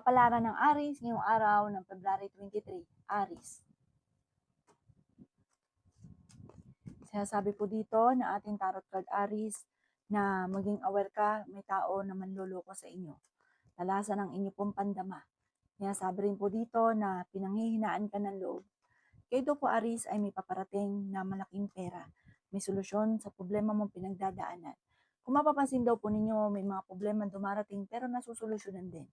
Kapalaran ng Aries ngayong araw ng February 23, Aries. Sinasabi po dito na ating tarot card Aries na maging aware ka, may tao na manloloko sa inyo. Talasan ang inyo pong pandama. Sinasabi rin po dito na pinanghihinaan ka ng loob. Kayo daw po Aries ay may paparating na malaking pera. May solusyon sa problema mong pinagdadaanan. Kung mapapansin daw po ninyo, may mga problema dumarating pero nasusolusyonan din.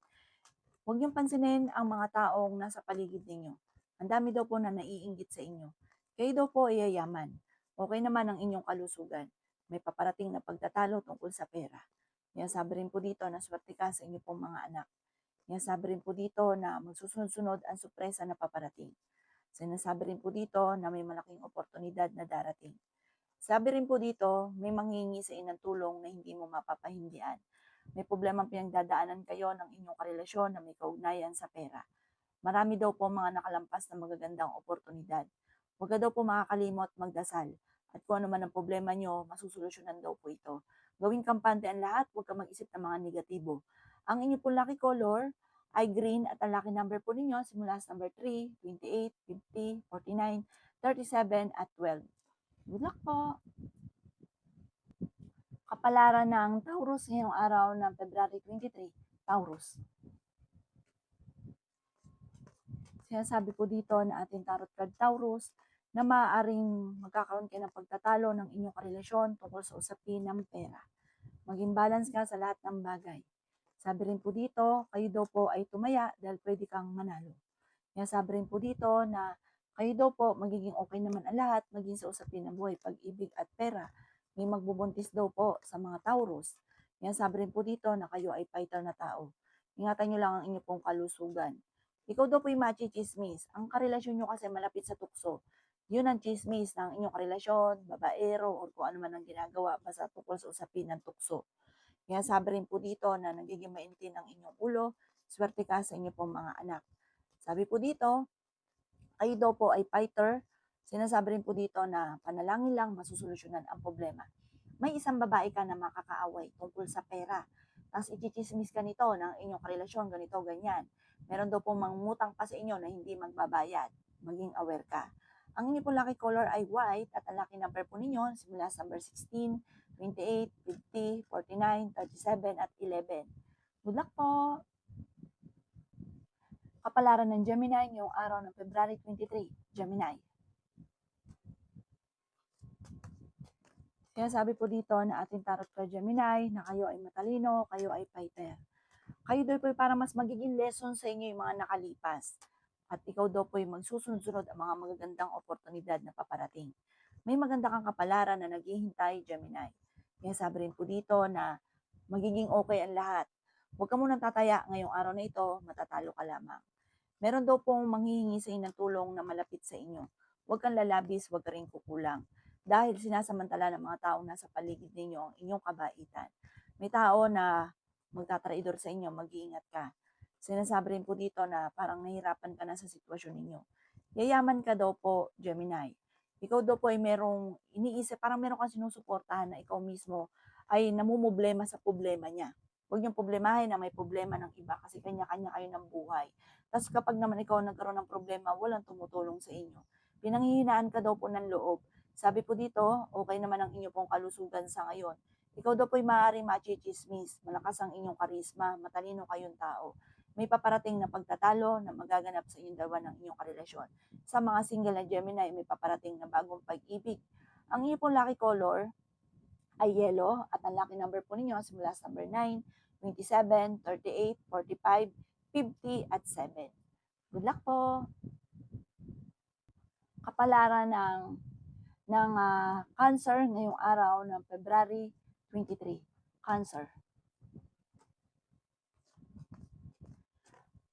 Huwag niyong pansinin ang mga taong nasa paligid ninyo. Ang dami daw po na naiinggit sa inyo. Kayo daw po ay yayaman. Okay naman ang inyong kalusugan. May paparating na pagtatalo tungkol sa pera. Yan sabi rin po dito na swerte ka sa inyo pong mga anak. Yan sabi rin po dito na magsusunod-sunod ang sorpresa na paparating. Sinasabi rin po dito na may malaking oportunidad na darating. Sabi rin po dito, may manghingi sa inang tulong na hindi mo mapapahindian. May problemang pinagdadaanan kayo ng inyong karelasyon na may kaugnayan sa pera. Marami daw po mga nakalampas na magagandang oportunidad. Huwag ka daw po makakalimot magdasal. At kung ano man ang problema nyo, masusolusyonan daw po ito. Gawing kampante ang lahat, huwag ka mag-isip ng mga negatibo. Ang inyo po lucky color ay green at ang lucky number po ninyo simula sa number 3, 28, 50, 49, 37 at 12. Good luck po! Kapalaran ng Taurus ngayong araw ng February 23, Taurus. Sinasabi po dito na ating tarot card Taurus na maaaring magkakaroon kayo ng pagtatalo ng inyong karelasyon tungkol sa usapin ng pera. Maging balance ka sa lahat ng bagay. Sabi rin po dito, kayo daw po ay tumaya dahil pwede kang manalo. Sabi rin po dito na kayo daw po magiging okay naman ang lahat, maging sa usapin ng buhay, pag-ibig at pera. May magbubuntis daw po sa mga Taurus. Sabi rin po dito na kayo ay fighter na tao. Ingatan nyo lang ang inyong pong kalusugan. Ikaw daw po yung machi-chismis. Ang karelasyon nyo kasi malapit sa tukso. Yun ang chismis ng inyong karelasyon, babaero, o kung ano man ang ginagawa basta tungkol sa usapin ng tukso. Sabi rin po dito na nagiging maintin ang inyong ulo, swerte ka sa inyong pong mga anak. Sabi po dito, kayo daw po ay fighter. Sinasabi rin po dito na panalangin lang masusolusyonan ang problema. May isang babae ka na makakaaway tungkol sa pera. Tapos ichichismis ka nito ng inyong karelasyon, ganito, ganyan. Meron daw po mangungutang pa sa inyo na hindi magbabayad. Maging aware ka. Ang inyong po lucky color ay white at ang lucky number po ninyo simula sa number 16, 28, 50, 49, 37 at 11. Good luck po! Kapalaran ng Gemini ngayong araw ng February 23, Gemini. Sinasabi po dito na ating tarot card Gemini na kayo ay matalino, kayo ay fighter. Kayo daw po ay para mas magiging lesson sa inyo yung mga nakalipas. At ikaw daw po ay magsusunod-sunod ang mga magagandang oportunidad na paparating. May maganda kang kapalaran na naghihintay, Gemini. Sabi rin po dito na magiging okay ang lahat. Huwag ka munang tataya ngayong araw na ito, matatalo ka lamang. Meron daw pong manghihingi sa inyo ng tulong na malapit sa inyo. Huwag kang lalabis, huwag ka rin kukulang. Dahil sinasamantala ng mga taong nasa paligid ninyo ang inyong kabaitan. May tao na magtatraidor sa inyo, mag-iingat ka. Sinasabi rin po dito na parang nahihirapan ka na sa sitwasyon ninyo. Yayaman ka daw po, Gemini. Ikaw daw po ay merong iniisip, parang meron kang sinusuportahan na ikaw mismo ay namumblema sa problema niya. Huwag niyong problemahin na may problema ng iba kasi kanya-kanya kayo ng buhay. Tapos kapag naman ikaw nagkaroon ng problema, walang tumutulong sa inyo. Pinanghihinaan ka daw po ng loob. Sabi po dito, okay naman ang inyo pong kalusugan sa ngayon. Ikaw daw po'y maaaring machichismis, malakas ang inyong karisma, matalino kayong tao. May paparating na pagtatalo na magaganap sa inyong dalawa ng inyong karelasyon. Sa mga single na Gemini, may paparating na bagong pag-ibig. Ang inyong pong lucky color ay yellow at ang lucky number po ninyo simula sa number 9, 27, 38, 45, 50 at 7. Good luck po! Kapalaran ng Cancer ngayong araw ng February 23. Cancer.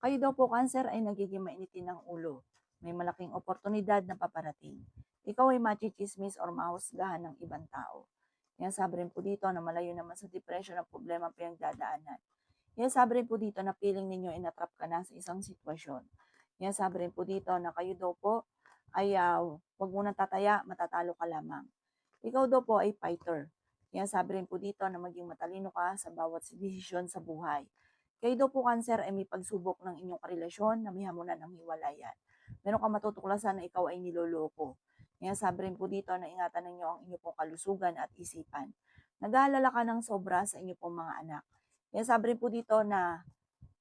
Kayo daw po, Cancer, ay nagiging mainitin ng ulo. May malaking oportunidad na paparating. Ikaw ay machichismis or mahusgahan ng ibang tao. Sabi rin po dito na malayo naman sa depression ang problema ang pinagdadaanan. Sabi rin po dito na feeling ninyo inatrap ka na sa isang sitwasyon. Sabi rin po dito na kayo daw po ay huwag mo nang tataya, matatalo ka lamang. Ikaw daw po ay fighter. Sabi rin po dito na maging matalino ka sa bawat desisyon sa buhay. Kayo daw po cancer ay may pagsubok ng inyong karelasyon na may hamunan ng hiwalayan. Meron kang matutuklasan na ikaw ay niloloko. Kaya sabi rin po dito na ingatan ninyo ang inyong pong kalusugan at isipan. Nag-aalala ka ng sobra sa inyong pong mga anak. Kaya sabi rin po dito na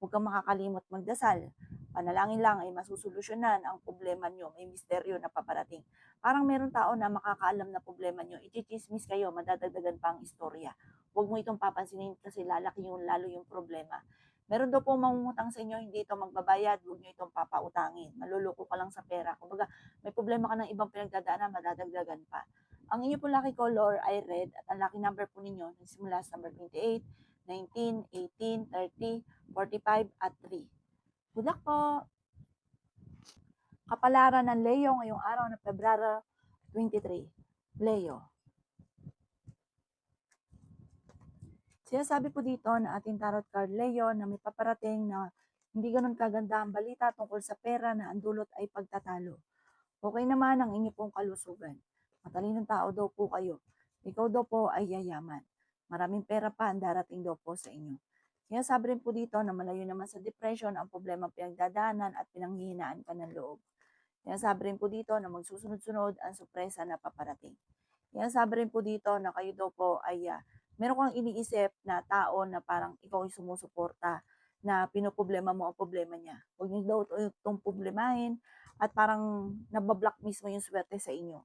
huwag kang makakalimot magdasal. Panalangin lang ay masusolusyonan ang problema nyo. May misteryo na paparating. Parang meron tao na makakaalam na problema nyo. Ichichismis kayo, madadagdagan pa ang istorya. Huwag mo itong papansinin kasi lalaki yung lalo yung problema. Meron daw po mangungutang sa inyo, hindi ito magbabayad, huwag nyo itong papautangin. Maluloko ka lang sa pera. Kumbaga, may problema ka ng ibang pinagdadaanan, madadagdagan pa. Ang inyo po lucky color ay red at ang lucky number po ninyo nagsimula sa number 28, 19, 18, 30, 45 at 3. Good luck po! Kapalaran ng Leo ngayong araw ng Pebrero 23. Leo. Sinasabi po dito na ating tarot card Leo na may paparating na hindi ganun kaganda ang balita tungkol sa pera na ang dulot ay pagtatalo. Okay naman ang inyo pong kalusugan. Matalinong tao daw po kayo. Ikaw daw po ay yayaman. Maraming pera pa ang darating daw po sa inyo. Kaya sabi rin po dito na malayo naman sa depression ang problema pinagdadaanan at pinanghihinaan ka ng loob. Kaya sabi rin po dito na magsusunod-sunod ang sorpresa na paparating. Kaya sabi rin po dito na kayo daw po ay meron kang iniisip na tao na parang ikaw ay sumusuporta na pinoproblema mo ang problema niya. Huwag niyo daw itong problemahin at parang nabablock mismo yung swerte sa inyo.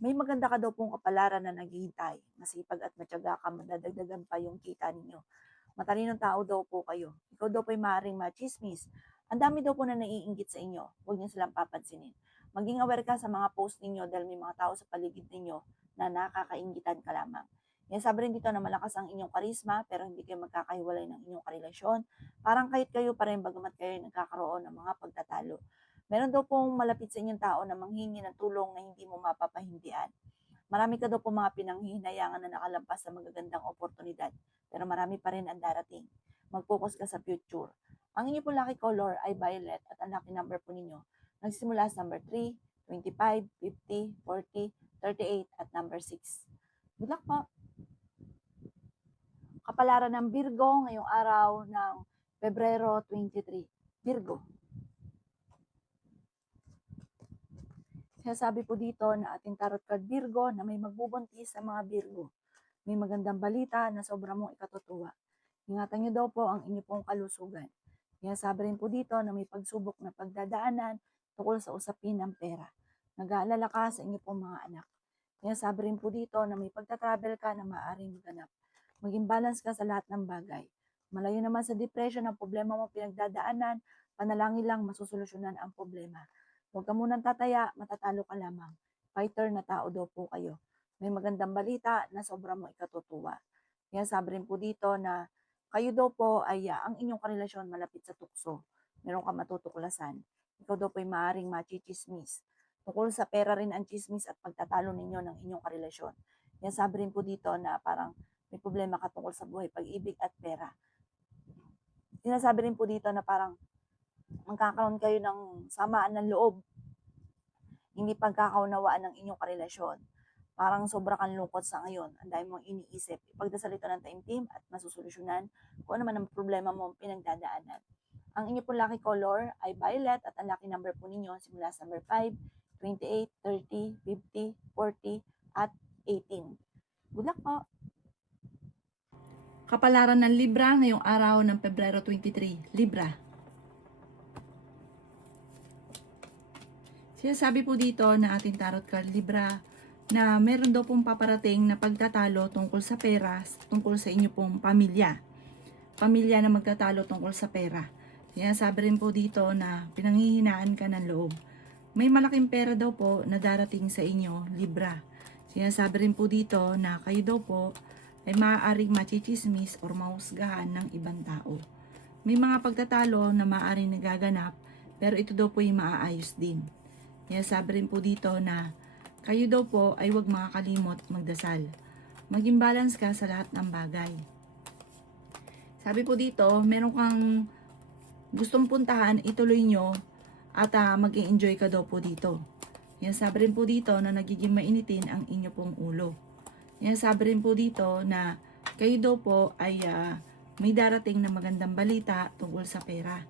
May maganda ka daw pong kapalaran na naghihintay. Masipag at matyaga ka, madadagdagan pa yung kita ninyo. Matalinong tao daw po kayo. Ikaw daw po ay maaaring machismis. Ang dami daw po na naiinggit sa inyo. Huwag niyo silang papansinin. Maging aware ka sa mga post ninyo dahil may mga tao sa paligid ninyo na nakakainggitan ka lamang. Yan sabi rin dito na malakas ang inyong karisma pero hindi kayo magkakahiwalay ng inyong karelasyon. Parang kahit kayo pa rin bagamat kayo nagkakaroon ng mga pagtatalo. Meron daw pong malapit sa inyong tao na manghingi ng tulong na hindi mo mapapahindian. Marami ka daw po mga pinanghihinayangan na nakalampas sa magagandang oportunidad, pero marami pa rin ang darating. Mag-focus ka sa future. Ang inyo po lucky color ay violet at ang lucky number po ninyo nagsimula sa number 3, 25, 50, 40, 38 at number 6. Good luck po! Kapalaran ng Virgo ngayong araw ng Pebrero 23. Virgo. Sabi po dito na ating tarot card Virgo na may magbubuntis sa mga Virgo. May magandang balita na sobrang mong ikatutuwa. Ingatan niyo daw po ang inyo pong kalusugan. Kaya sabi rin po dito na may pagsubok na pagdadaanan tungkol sa usapin ng pera. Nag-aalala ka sa inyo pong mga anak. Kaya sabi rin po dito na may pagta-travel ka na maaaring maganap. Maging balance ka sa lahat ng bagay. Malayo naman sa depression ang problema mo pinagdadaanan, panalangin lang masusolusyonan ang problema. Huwag ka munang tataya, matatalo ka lamang. Fighter na tao daw po kayo. May magandang balita na sobrang mo ikatutuwa. Kaya sabi rin po dito na kayo daw po ay ang inyong karelasyon malapit sa tukso. Meron ka matutuklasan. Ikaw daw po ay maaaring machichismis. Tungkol sa pera rin ang chismis at pagtatalo ninyo ng inyong karelasyon. Kaya sabi rin po dito na parang may problema ka tungkol sa buhay, pag-ibig at pera. Sinasabi rin po dito na parang magkakaroon kayo ng samaan ng loob, hindi pagkakaunawaan ng inyong karelasyon. Parang sobra kang lungkot sa ngayon, ang dami mong iniisip. Ipagdasal ito ng taimtim at masusolusyonan kung ano man ang problema mo pinagdadaanan. Ang inyo po lucky color ay violet at ang lucky number po ninyo simula sa number 5, 28, 30, 50, 40 at 18. Good luck po! Kapalaran ng Libra ngayong araw ng Pebrero 23. Libra. Sinasabi po dito na ating tarot card Libra na meron daw pong paparating na pagtatalo tungkol sa pera, tungkol sa inyo pong pamilya. Pamilya na magtatalo tungkol sa pera. Sinasabi rin po dito na pinanghihinaan ka ng loob. May malaking pera daw po na darating sa inyo, Libra. Sinasabi rin po dito na kayo daw po ay maaaring machichismis or mahusgahan ng ibang tao. May mga pagtatalo na maaaring nagaganap pero ito daw po ay maaayos din. Kaya sabi rin po dito na kayo daw po ay huwag makakalimot magdasal. Maging balance ka sa lahat ng bagay. Sabi po dito, meron kang gustong puntahan, ituloy nyo at mag-enjoy ka daw po dito. Kaya sabi rin po dito na nagiging mainitin ang inyo pong ulo. Kaya sabi rin po dito na kayo daw po ay may darating na magandang balita tungkol sa pera.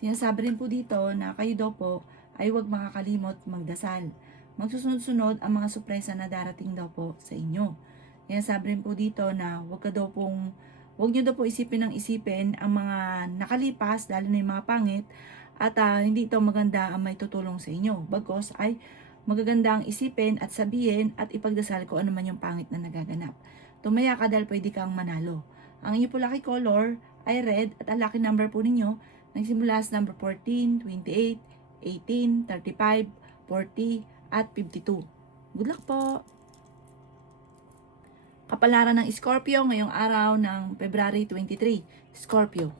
Sinasabi rin po dito na kayo daw po ay huwag makakalimot magdasal. Magsusunod-sunod ang mga sorpresa na darating daw po sa inyo. Sinasabi rin po dito na huwag nyo daw po isipin ng isipin ang mga nakalipas, lalo na yung mga pangit, at hindi ito maganda ang may tutulong sa inyo. Bagos ay magaganda ang isipin at sabihin at ipagdasal ko ano man yung pangit na nagaganap. Tumaya ka dahil pwede kang manalo. Ang inyo po lucky color ay red at ang lucky number po ninyo nagsimula sa number 14, 28, 18, 35, 40, at 52. Good luck po! Kapalaran ng Scorpio ngayong araw ng February 23. Scorpio.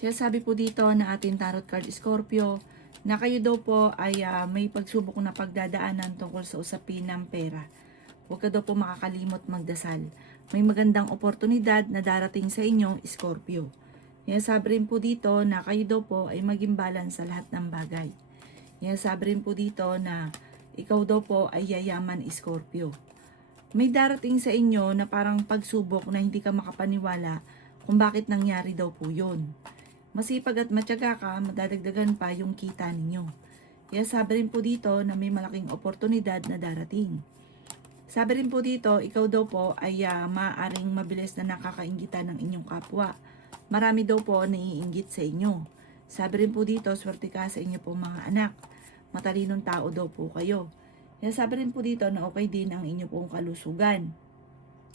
Sinasabi po dito na ating tarot card Scorpio na kayo daw po ay may pagsubok na pagdadaanan tungkol sa usapin ng pera. Huwag ka daw po makakalimot magdasal. May magandang oportunidad na darating sa inyo, Scorpio. Sinasabi rin po dito na kayo daw po ay maging balance sa lahat ng bagay. Sinasabi rin po dito na ikaw daw po ay yayaman, Scorpio. May darating sa inyo na parang pagsubok na hindi ka makapaniwala kung bakit nangyari daw po yun. Masipag at matyaga ka, madadagdagan pa yung kita ninyo. Kaya sabi rin po dito na may malaking oportunidad na darating. Sabi rin po dito, ikaw daw po ay maaaring mabilis na nakakainggitan ng inyong kapwa. Marami daw po naiinggit sa inyo. Sabi rin po dito, swerte ka sa inyo po mga anak. Matalinong tao daw po kayo. Kaya sabi rin po dito na okay din ang inyo pong kalusugan.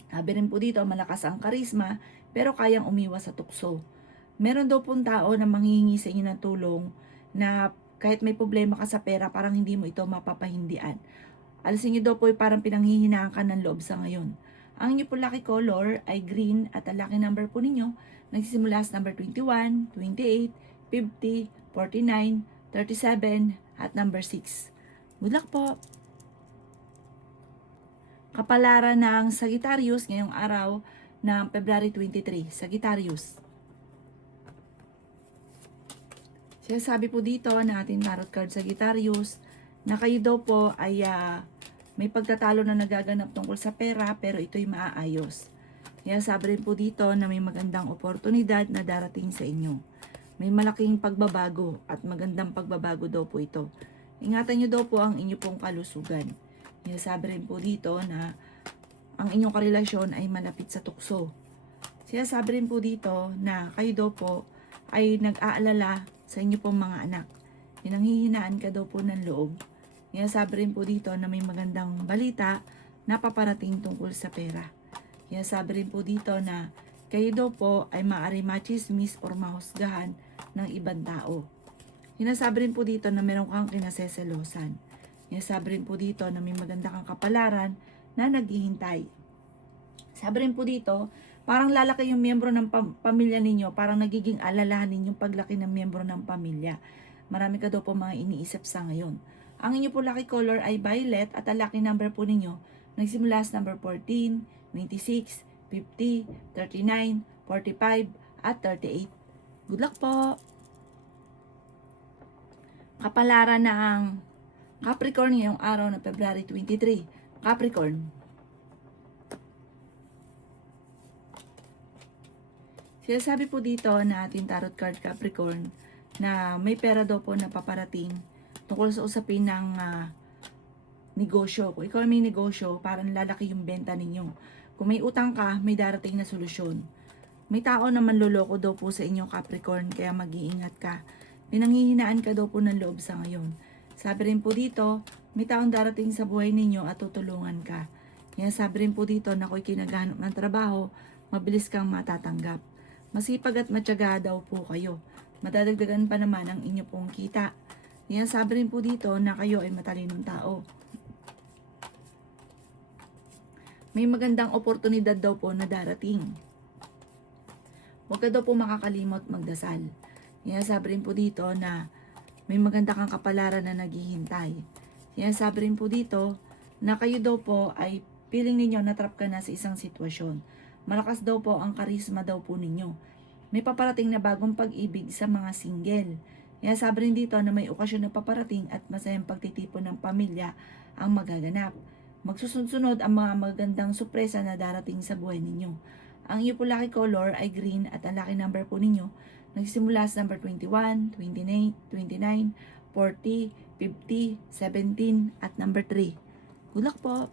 Sabi rin po dito, malakas ang karisma pero kayang umiwas sa tukso. Meron daw pong tao na manghihingi sa inyo ng tulong na kahit may problema ka sa pera, parang hindi mo ito mapapahindian. Alisin nyo daw po parang pinanghihinaan ka ng loob sa ngayon. Ang inyo po lucky color ay green at ang lucky number po ninyo nagsisimula sa number 21, 28, 50, 49, 37 at number 6. Good luck po! Kapalaran ng Sagittarius ngayong araw ng February 23. Sagittarius. Sabi po dito na ating tarot card Sagittarius na kayo daw po ay may pagtatalo na nagaganap tungkol sa pera pero ito'y maaayos. Kaya sabi rin po dito na may magandang oportunidad na darating sa inyo. May malaking pagbabago at magandang pagbabago daw po ito. Ingatan nyo daw po ang inyo pong kalusugan. Kaya sabi rin po dito na ang inyong karelasyon ay malapit sa tukso. Kaya sabi rin po dito na kayo daw po ay nag-aalala sa inyo pong mga anak. Nanghihinaan ka daw po ng loob. Kaya sabi rin po dito na may magandang balita na paparating tungkol sa pera. Kaya sabi rin po dito na kayo daw po ay maaari machismis or mahusgahan ng ibang tao. Sinasabi rin po dito na meron kang kinaseselosan. Sinasabi rin po dito na may maganda kang kapalaran na naghihintay. Sabi rin po dito, parang lalaki yung miyembro ng pamilya ninyo, parang nagiging alalahanin yung paglaki ng miyembro ng pamilya. Marami ka daw po mga iniisip sa ngayon. Ang inyo po lucky color ay violet at ang lucky number po ninyo nagsimula sa number 14, 26, 50, 39, 45, at 38. Good luck po! Kapalaran ng Capricorn ngayong araw ng February 23. Capricorn. Sinasabi po dito na ating tarot card Capricorn na may pera daw po na paparating tungkol sa usapin ng negosyo. Kung ikaw may negosyo, parang lalaki yung benta ninyo. Kung may utang ka, may darating na solusyon. May tao na manloloko daw po sa inyo Capricorn, kaya mag-iingat ka. Pinanghihinaan ka daw po ng loob sa ngayon. Sabi rin po dito, may taong darating sa buhay ninyo at tutulungan ka. Kaya sabi rin po dito na kung kinaghanap ng trabaho, mabilis kang matatanggap. Masipag at matyaga daw po kayo. Madadagdagan pa naman ang inyo pong kita. Kaya sabi rin po dito na kayo ay matalinong tao. May magandang oportunidad daw po na darating. Huwag ka daw po makakalimot magdasal. Kaya sabi rin po dito na may maganda kang kapalaran na naghihintay. Kaya sabi rin po dito na kayo daw po ay feeling ninyo na-trap ka na sa isang sitwasyon. Malakas daw po ang karisma daw po ninyo. May paparating na bagong pag-ibig sa mga single. Kaya sabi rin dito na may okasyon na paparating at masayang pagtitipon ng pamilya ang magaganap. Magsusunod ang mga magandang sorpresa na darating sa buhay ninyo. Ang iyo po lucky color ay green at ang lucky number po ninyo nagsimula sa number 21, 29, 29, 40, 50, 17 at number 3. Good luck po!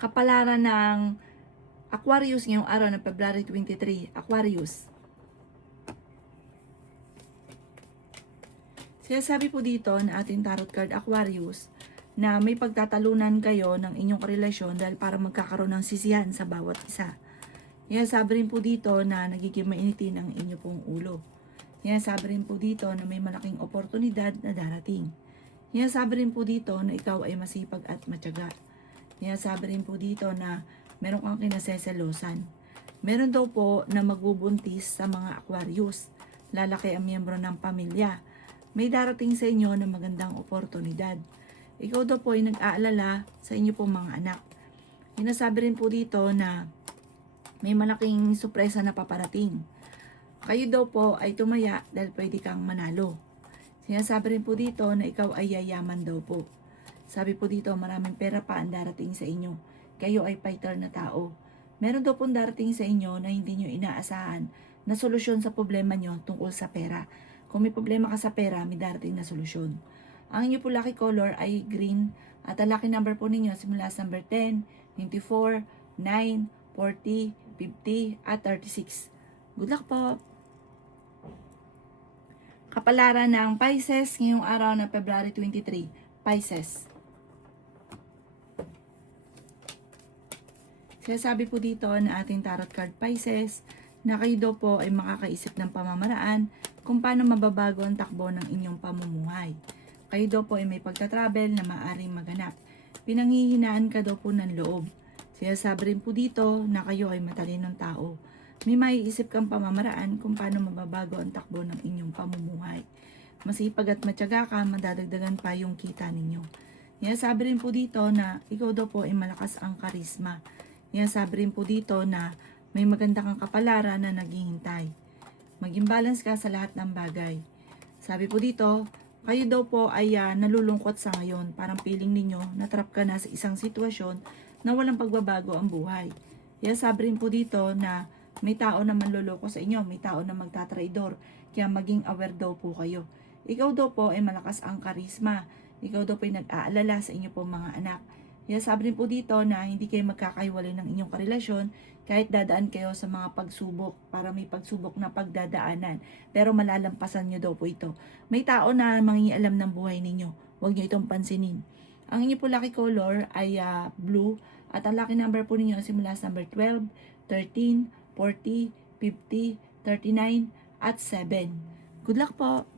Kapalaran ng Aquarius ngayong araw ng February 23. Aquarius. Sinasabi po dito na ating tarot card Aquarius na may pagtatalunan kayo ng inyong relasyon dahil para magkakaroon ng sisihan sa bawat isa. Sinasabi rin po dito na nagiging mainitin ang inyo pong ulo. Sinasabi rin po dito na may malaking oportunidad na darating. Sinasabi rin po dito na ikaw ay masipag at matyaga. Sinasabi rin po dito na meron kang kinaseselosan. Meron daw po na magbubuntis sa mga Aquarius. Lalaki ang miyembro ng pamilya. May darating sa inyo na magandang oportunidad. Ikaw daw po ay nag-aalala sa inyo pong mga anak. Sinasabi rin po dito na may malaking sorpresa na paparating. Kayo daw po ay tumaya dahil pwede kang manalo. Sinasabi rin po dito na ikaw ay yayaman daw po. Sabi po dito maraming pera pa ang darating sa inyo. Kayo ay fighter na tao. Meron daw pong darating sa inyo na hindi nyo inaasahan na solusyon sa problema nyo tungkol sa pera. Kung may problema ka sa pera, may darating na solusyon. Ang inyo po lucky color ay green at ang lucky number po ninyo simula sa number 10, 24, 9, 40, 50 at 36. Good luck po! Kapalaran ng Pisces ngayong araw na February 23. Pisces. Sinasabi po dito na ating tarot card Pisces na kayo daw po ay makakaisip ng pamamaraan kung paano mababago ang takbo ng inyong pamumuhay. Kayo daw po ay may pagtatravel na maaaring maganap. Pinanghihinaan ka daw po ng loob. Sinasabi rin po dito na kayo ay matalinong tao. May maiisip kang pamamaraan kung paano mababago ang takbo ng inyong pamumuhay. Masipag at matyaga ka, madadagdagan pa yung kita ninyo. Sinasabi rin po dito na ikaw daw po ay malakas ang karisma. Sinasabi rin po dito na may maganda kang kapalaran na naghihintay. Maging balance ka sa lahat ng bagay. Sabi po dito, kayo daw po ay nalulungkot sa ngayon. Parang feeling ninyo, natrap ka na sa isang sitwasyon na walang pagbabago ang buhay. Kaya sabi rin po dito na may tao na manloloko sa inyo, may tao na magtatraidor. Kaya maging aware daw po kayo. Ikaw daw po ay malakas ang karisma. Ikaw daw po ay nag-aalala sa inyo po mga anak. Kaya sabi rin po dito na hindi kayo magkakaiwalay ng inyong karelasyon kahit dadaan kayo sa mga pagsubok para may pagsubok na pagdadaanan. Pero malalampasan nyo daw po ito. May tao na mangingialam ng buhay ninyo. Huwag nyo itong pansinin. Ang inyo po lucky color ay blue at ang lucky number po ninyo simula sa number 12, 13, 40, 50, 39 at 7. Good luck po!